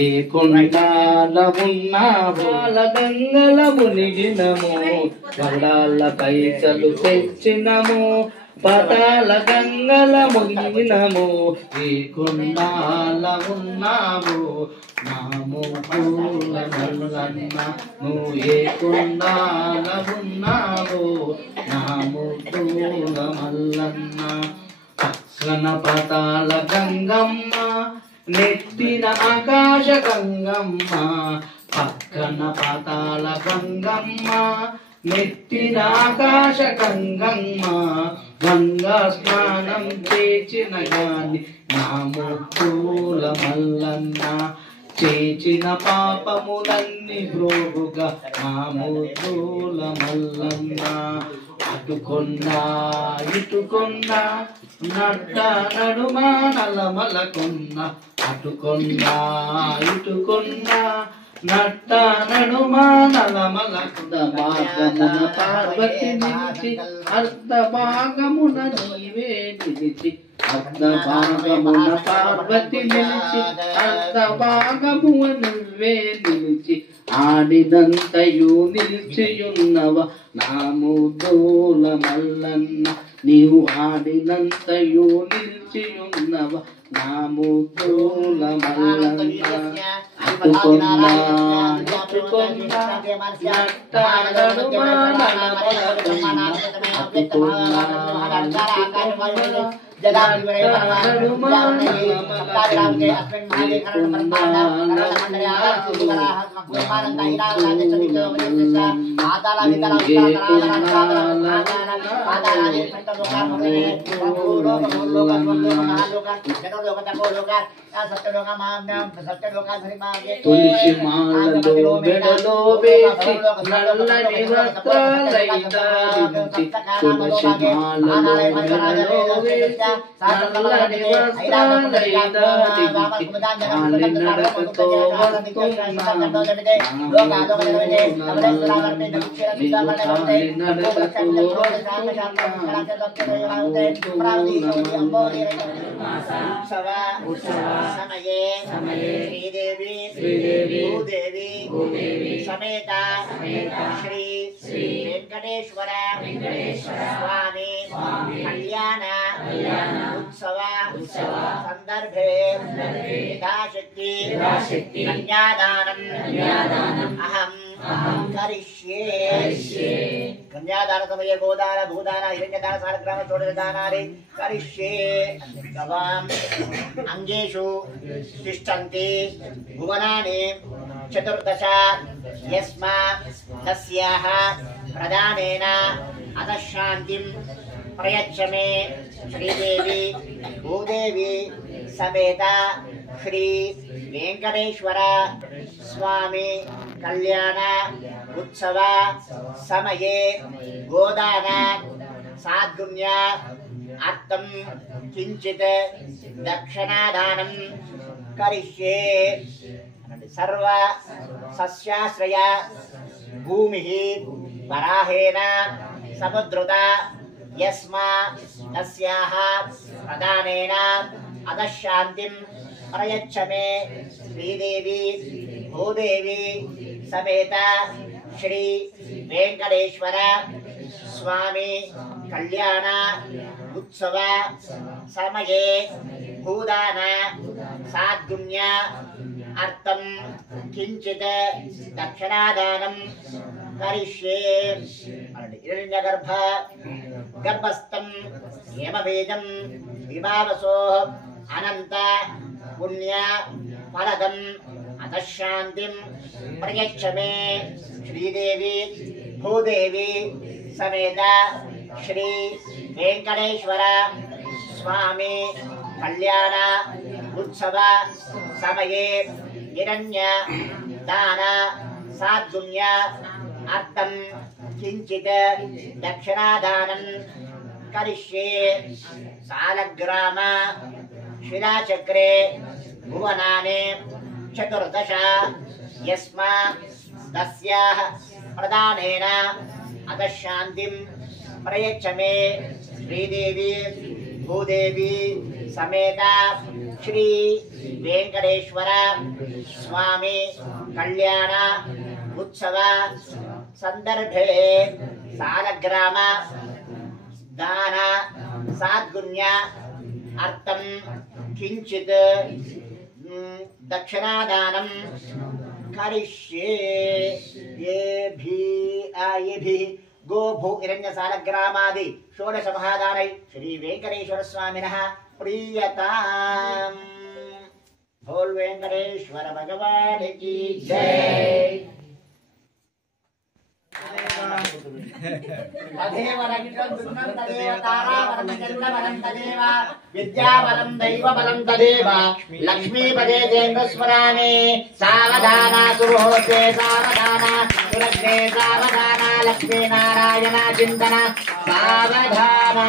ఏ కొండాల ఉన్నా బాల గంగల మునిగినము గౌడాల పైసలు తెచ్చినము పటాల గంగల మునిగినము ఏ కొండాల ఉన్నాము నాము పూల మల్లన్న నువ్వు ఏ కొండాల ఉన్నావు నాము పూల మల్లన్న పక్కన పటాల గంగమ్మ నెట్టిన ఆకాశ గంగమ్మ పక్కన పటాల గంగమ్మ నెట్టిన ఆకాశ గంగమ్మ గంగా స్నానం చేసిన గాని నాము పూల మల్లన్న చేసిన పాపములన్నీ బ్రోగుగా నాము పూల మల్లన్న అటుకొన్నా ఇటుకొన్నా నట్ట నడుమా నలమలకొన్న అటుకొన్నా ఇటుకొన్నా నట్ట నడుమా నలమలకొన్న భాగమున పార్వతి నిలిచి అర్ధ భాగమున నీవే నిలిచి అర్ధ భాగమున పార్వతి నిలిచి అర్ధ భాగమున నువ్వే నిలిచి ఆడినంతయు నిలిచియున్నవ నాము దూల మల్లన్న నీవు ఆడినంతయు నిలిచియున్నవ నాము దూల మల్లన్న అటుకొన్నా ఇటుకొన్నా నట్ట నడుమా నలమలకొన్న అటుకొన్నా ఇటుకొన్నా తులసి మాలలో మెడలో వేసి నల్లని వస్త్రాలై ధరించి తులసి మాలలో మెడలో వేసి నల్లని వస్త్రాలై ధరించి కాలి నడకతో వస్తున్నాను కాలి నడకతో సమయే శ్రీదేవి భూదేవి సమేత శ్రీ వెంకటేశ్వర స్వామి కళ్యాణ ఉత్సవ సందర్భే యథాశక్తి కన్యాదానం అహం కరిష్యే కన్యాదాన సమయే గోదాన భూదాన హిరణ్యదాన సాలగ్రామ చోడదానాని కరిష్యే గవాం అంగేషు తిష్టంతి భువనాని చతుర్దశ యస్మా తస్యాః ప్రదానేన అదశాంతిం ప్రయచ్చమే శ్రీదేవి భూదేవి సమేత శ్రీ వెంకటేశ్వర స్వామి కళ్యాణ ఉత్సవ సమయే గోదాన సాద్గుణ్య అర్థం కించిత్ దక్షిణాదానం కరిష్యే. సర్వ సస్యాశ్రయ భూమి వరాహేన సముద్రుత యస్మా తస్యాః ప్రదానేన అదశాంతిం प्रयच्छ मे श्रीदेवी भूदेवी समेत श्री वेंकटेश्वर स्वामी कल्याण उत्सव समये भूदान साद्गुण्य अर्थं किंचित दक्षिणादानं करिष्ये हिरण्यगर्भ गर्भस्थं हेमबीजं विभावसो अनंत पुण्य फलदम् अतः शांतिं प्रयच्छ मे श्रीदेवी भूदेवी समेत श्री वेंकटेश्वर स्वामी कल्याण उत्सव समये हिरण्य दान साद्गुण्य अर्थं किंचित दक्षिणादानं करिष्ये सालग्राम शिलाचक्रे भुवनानि 14 यस्मा तस्याः प्रदानेन अतः शांतिं प्रयच्छ मे श्रीदेवी भूदेवी समेत श्री वेंकटेश्वर स्वामी कल्याण उत्सव संदर्भे सालग्राम दान साद्गुण्य अर्थं किंचित दक्षिणादानं करिष्ये येभिः गो भू हिरण्य सालग्रामादि 16 महादानै श्री वेंकटेश्वर स्वामिनः प्रीयताम्। बोल वेंकटेश्वर भगवान की जय। तदेव रक्षं दुर्गं तदेव ताराबलं चन्द्रबलं तदेव विद्याबलं दैवबलं तदेव लक्ष्मीपदे स्मरामि। सावधाना सुमुहूर्ते सावधाना सुलग्ने सावधाना लक्ष्मीनारायण चिन्तन सावधाना।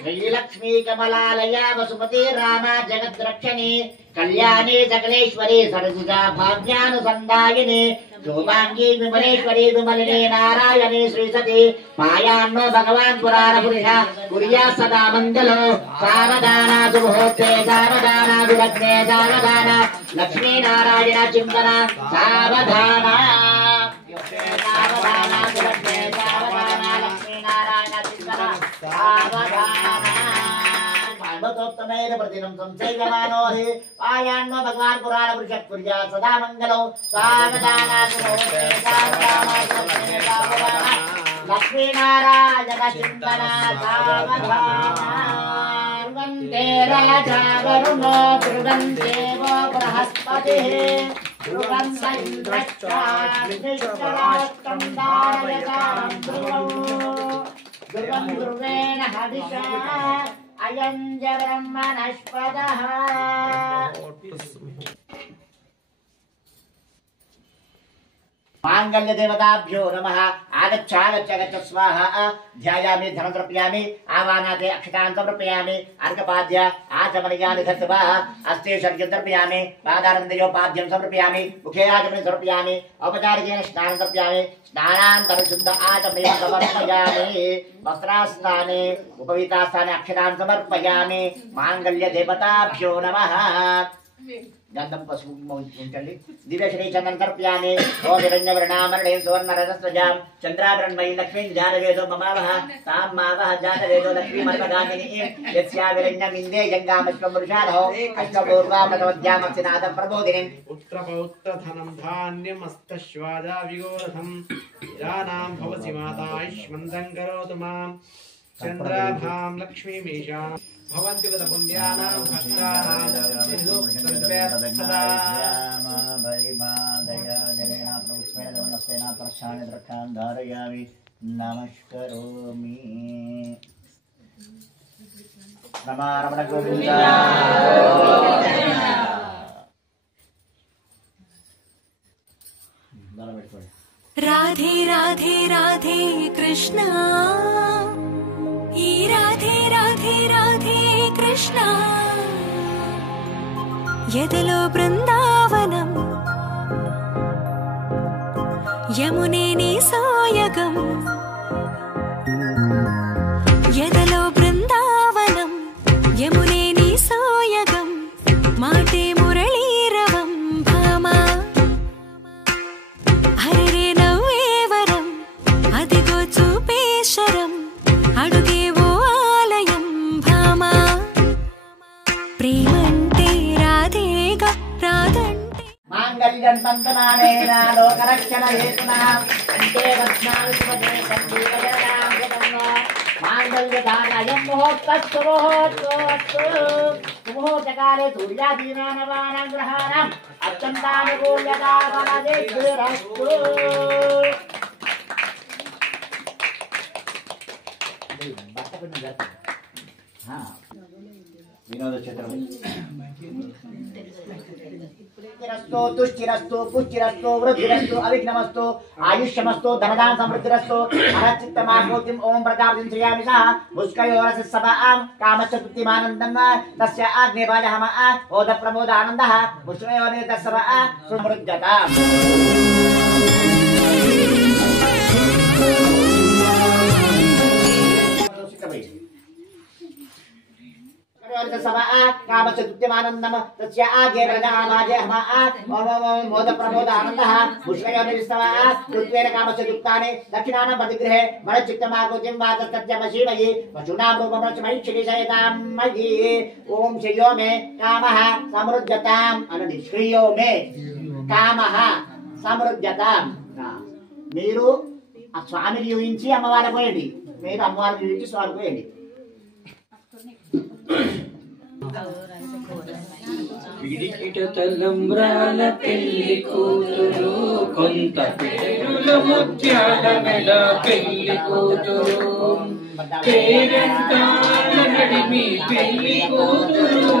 श्रीलक्ष्मी कमलालया वसुमती रामा जगद्रक्षणी कल्याणी सकलेश्वरी सरसिजा भाग्यानुसंदायिनी शोभांगी विमलेश्वरी विमलिनी नारायणी श्रीसती पायान्नो भगवान् पुराण पुरुष कुर्या सदा मंगलो। सावधाना सुमुहूर्ते सावधाना विलग्ने सावधाना लक्ष्मी नारायण चिंतन सावधाना। सावधाना विलग्ने सावधाना लक्ष्मी नारायण चिंतन सावधाना। प्रतिदिनं संसेव्यमानो हि पायान्नो भगवान् पुराण पुरुष कुर्या सदा मंगलो। सावधाना सुमुहूर्ते सावधाना लक्ष्मी नारायण चिंतन सावधाना। वन्दे राजा वरुणो ध्रुवं देवो बृहस्पतिः ध्रुवं इन्द्रश्चाग्निश्चराष्ट्रं धारयतां ध्रुवं ध्रुवेण हविषा अयं च ब्रह्मणस्पदः। मांगल्य देवताभ्यो नमः। आगच्छ आगच्छ आगच्छ स्वाहा। ध्यायामि धनं समर्पयामि आवाहनाते अक्षतान् समर्पयामि अर्घपाद्य आचमनीयानि धत्वा अस्ते शर्घ्यं समर्पयामि पादारविन्दयोपाद्यं समर्पयामि मुखे आचमनीं समर्पयामि औपचारिकेन स्नानं समर्पयामि स्नानान्तरं शुद्ध आचमनीं समर्पयामि वस्त्रास्थाने उपवीतास्थाने अक्षतान् समर्पयामि। मांगल्य देवताभ्यो नमः। गंधम पशु उंचली दिव्य श्री चंदन तर्पयामि। ओम हिरण्यवर्णामरणेन सुवर्णरजस्वजां चंद्राभरणमयी लक्ष्मीं ध्यानवेदो ममावह तां मावह जातवेदो लक्ष्मीमर्मगामिनी यस्या विरण्यमिन्दे जङ्गामश्वमृषाधो अष्टपूर्वामृतमध्यामक्षिनादं प्रबोधिनीं पुत्रपौत्रधनं धान्यमस्तश्वाजा विगोरथं यानां भवसि माता आयुष्मन्दं करोतु मां चन्द्राभां लक्ष्मीमीशां भवन्ति गत पुण्यानां भक्तानां नमस्करोमि। नमारमण गोविंदा। राधे राधे राधे कृष्णा ई राधे राधे राधे कृष्णा यदलो बृंदावनम यमुने निसायकम यदलो बृंदावनम यमुने निसायकम మాటే మురళీరవం భామా హరిరే నవ్వేవరం అదిగో చూపేశరం అడుగేవో ఆలయం భామా ప్రేమంటే రాధేగా రాధంటే మాంగళ్యం తంతమానేన లోకరక్షణ హేతునః అంతే వస్నామి శుభదే సంజీవయానాం జగన్నో మాంగళ్యదానయం ముహూర్తస్సు ముహూర్తోస్తు ముహూర్తకాలే సూర్యాదీనానవానాం గ్రహాణం అత్యంతానుకూల్యతా ఫలసిద్ధిరస్తు. వినోద చిత్రం तुष्टिरस्तु पुष्टिरस्तु वृद्धिरस्तु अविघ्नमस्तु आयुष्यमस्तु धनदान समृद्धिरस्तु अनचित्तमागोतिं ओम प्रजापतिं श्रियामि सह मुस्कयोरस्य सभां कामचतुर्थिमानन्दं तस्य आग्नेयभाजहमः ओद प्रमोदानन्दः मुस्कयोनितस्सभः समृद्धताम् कामचतुर्थिमानन्दं तस्य आगे प्रजाभाजहमः ओम मोद प्रमोदानन्दः मुष्कयोनिस्तवः कृत्वेन कामचतुर्तानि दक्षिणानां प्रतिगृहे मनश्चित्तमागोतिं वाचस्तत्यमशीमयि पशूनां रूपं रचमैक्षिषयतां मयि ओम श्रियो मे कामः समृद्धताम् श्रियो मे कामः समृद्धताम् మీరు ఆ స్వామిని ఊహించి అమ్మవారికి పోయండి మీరు అమ్మవారిని ఊహించి స్వామికి పోయండి పిడికిట తలంబ్రాల పెళ్లి కూతురు కొంత పేరుల ముత్యాల మెడ పెళ్లి కూతురు పేరంటాల నడిమి పెళ్లి కూతురు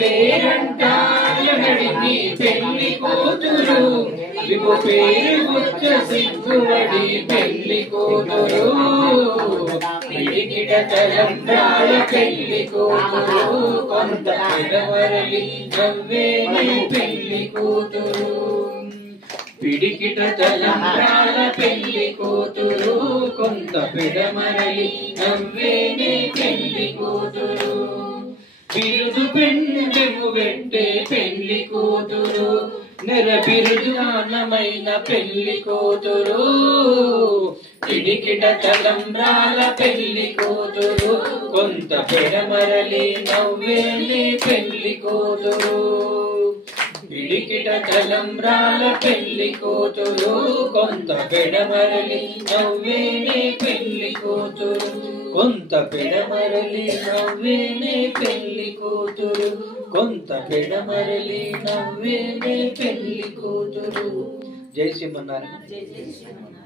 పేరంటాల నడిమి పెళ్లి కూతురు విభు పేరు ముచ్చ సిగ్గువడి పెళ్లి కూతురు పిడికిట తలంబ్రాల పెళ్లి కూతురు కొంత పెదవరలి నవ్వేని పెళ్లి కూతురు పిడికిట తలంబ్రాల పెళ్లి కూతురు కొంత పెదమరలి నవ్వేని పెళ్లి కూతురు బిరుదు పెండెము వెంటే పెళ్లి కూతురు నెర బిరుదుగానమైన పెళ్లి కూతురు పిడికిట తలంబ్రాల పెళ్లి కూతురు కొంత పెడమరలి నవ్వేని పెళ్లి కూతురు పిడికిట తలంబ్రాల పెళ్లి కూతురు కొంత పెడమరలి నవ్వేని పెళ్లి కూతురు కొంత పెడమరలి నవ్వేని పెళ్లి కూతురు కొంత పెడమరలి నవ్వేని పెళ్లి కూతురు. జై శ్రీమన్నారాయణ.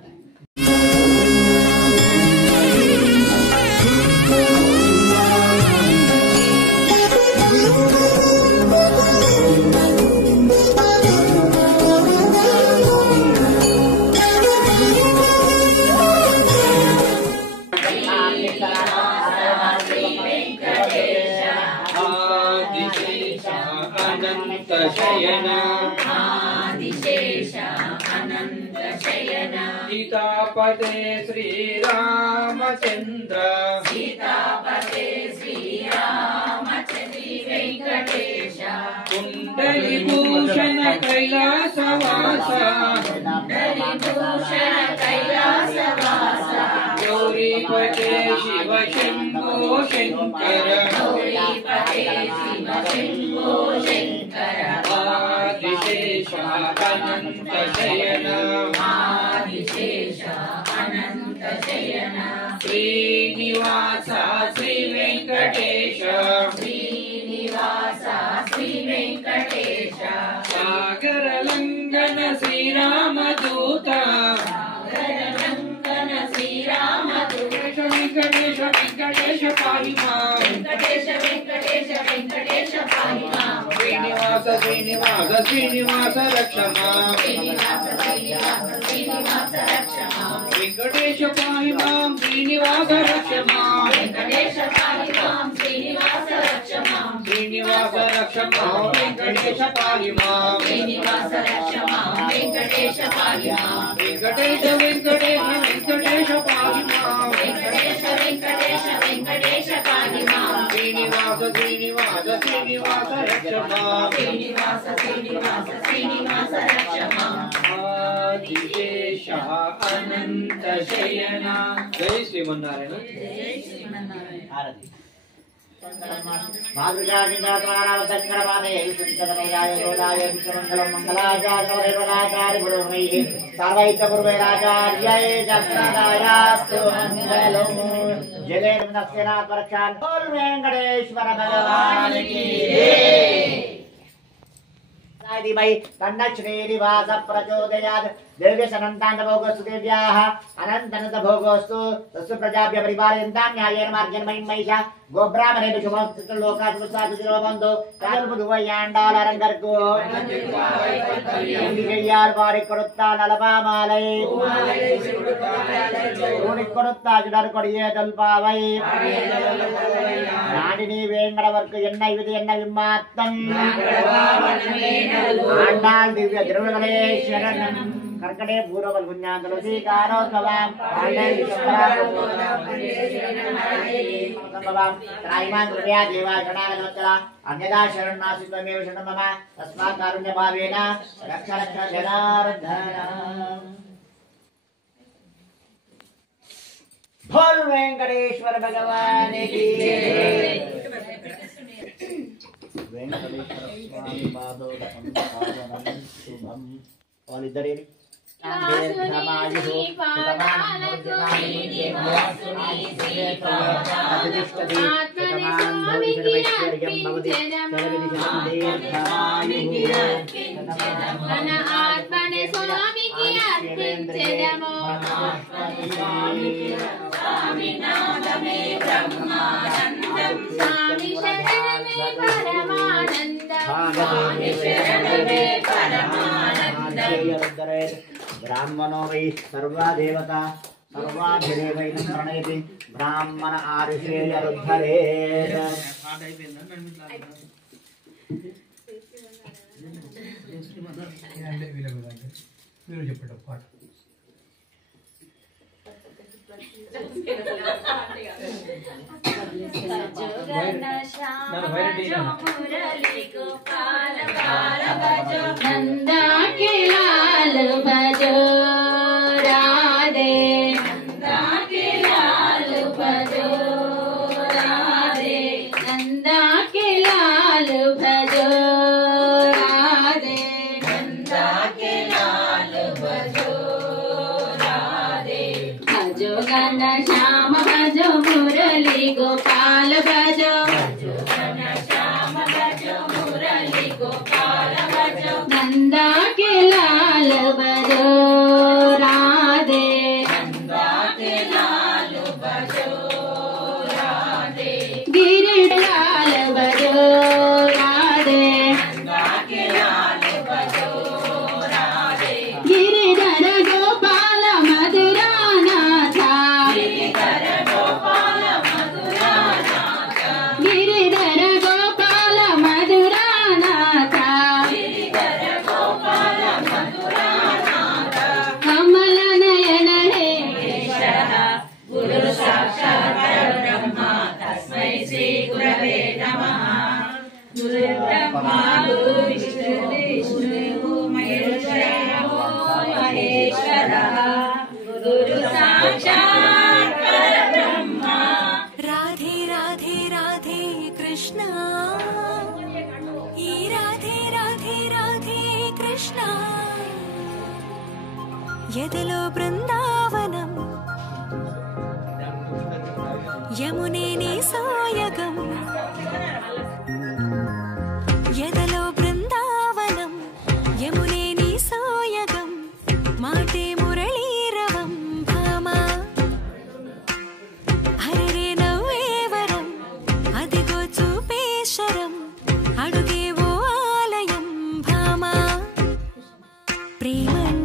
सीतापते श्रीरामचंद्र सीतापते श्रीरामचंद्र वेंकटेश कुंडलीभूषण कैलासवास कुंडलीभूषण कैलासवास गौरीपते शिव शंभो शंकर गौरीपते शिव शंभो शंकर आदिशेष अनंत शयन आदिशेष अनंत शयन श्रीनिवास श्री वेंकटेश श्रीनिवास श्री वेंकटेश सागर लंघन श्रीरामदूत सागरलंघन श्रीरामदूत वेंकटेश वेंकटेश पाहि मां वेंकटेश वेंकटेश वेंकटेश पाहि मां श्रीनिवास श्रीनिवास श्रीनिवास रक्ष मां श्रीनिवास श्रीनिवास श्रीनिवास रक्ष मां वेंकटेश पाहि मां श्रीनिवास रक्ष मां वेंकटेश पाहि मां श्रीनिवास रक्ष मां श्रीनिवास रक्ष मां वेंकटेश पाहि मां श्रीनिवास रक्ष मां वेंकटेश पाहि मां वेंकटेश वेंकटेश वेंकटेश पाहि मां वेंकटेश वेंकटेश वेंकटेश पाहि मां శ్రీనివాస శ్రీనివాస శ్రీనివాస రక్ష మాం శ్రీనివాస శ్రీనివాస శ్రీనివాస రక్ష మాం ఆదిశేష అనంత శయన. జై శ్రీమన్నారాయణ. జై శ్రీమన్నారాయణ. ఆరతి మాతృజాతిజాతమానావతంకరమానే విశుద్ధతమయాయ గోదాయ విశ్వమంగళం మంగళాచార్యవరేవలాచార్య గురుమై సర్వైత గురువైరాచార్యై జత్రదాయాస్తు మంగళం. జలేంద్రస్యనాథరక్షాన్ బోల్ వెంకటేశ్వర భగవానికి ధీమై తన్న శ్రీనివాస ప్రచోదయాత్. దేవ్య సనంతాంత భోగోస్తు దేవ్యాః అనంతనంత భోగోస్తు తస్సు ప్రజాభ్య పరిపాలయంతాం న్యాయేన మార్గేణ మహిం మహిష గోబ్రాహ్మణేభ్య శుభోస్తు లోకాసుఖాతు శిరోబంధు కల్పుదు వైయాండాలరంగర్కు கையால் வாரி கொடுத்தா நலபாமாலை ஊடி கொடுத்தா சுடர் கொடியே தொல்பாவை நாடினி வேங்கடவர்க்கு என்ன இது என்ன விம்மாத்தம் ஆண்டாள் திவ்ய திருவகலேஸ்வரன் கர்க்கடே பூர்வல் குஞ்ஞாந்தலு ஸ்ரீகாரோத்பவாம் त्रायिमान् कृपया देवा शरणागतवत्सला अन्यदा शरणासि त्वमेव शरणं मम तस्मात् कारुण्यभावेन रक्ष रक्ष जनार्दन. बोल वेंकटेश्वर भगवान की जय. वेंकटेश्वर स्वामी पादोदकं पावनं शुभं. వాళ్ళిద్దరే ब्राह्मणो वै सर्वा देवता सर्वाधिदेवैनं प्रणयति ब्राह्मण आरुषेयरुद्धरेत्. नंदा के लाल भजो राधे, नंदा के लाल भजो राधे, नंदा के लाल भजो राधे, नंदा के लाल भजो राधे. भजो घन श्याम भजो मुरली गोपाल भजो, भजो घन श्याम भजो मुरली गोपाल भजो. नंदा के लाल भजो राधे, नंदा के लाल भजो राधे. गिरिलाल भजो राधे, नंदा के लाल भजो राधे. गिरिधर गोपाल मधुरानाथा, गिरिधर गोपाल मधुरानाथा, गिरिधर गोपाल मधुरानाथा, गिरिधर गोपाल मधुरानाथा. कमल नयन हे केशः गुरु साक्षात् परब्रह्म तस्मै श्री गुरवे नमः. गुरु ब्रह्मा गुरु विष्णु विष्णु महेश्वरो महेश्वरः. गुरु साक्षात् परब्रह्म. राधे राधे राधे कृष्ण ई राधे राधे राधे कृष्ण यदलो बृंदावनं यमुने सोयगं यदलो बृंदावनं यमुने सोयगं माटे मुरळीरवं भामा हरे नव्वेवरं अदिगो चूपेशरं अडुगेवो आलयं भामा प्रेम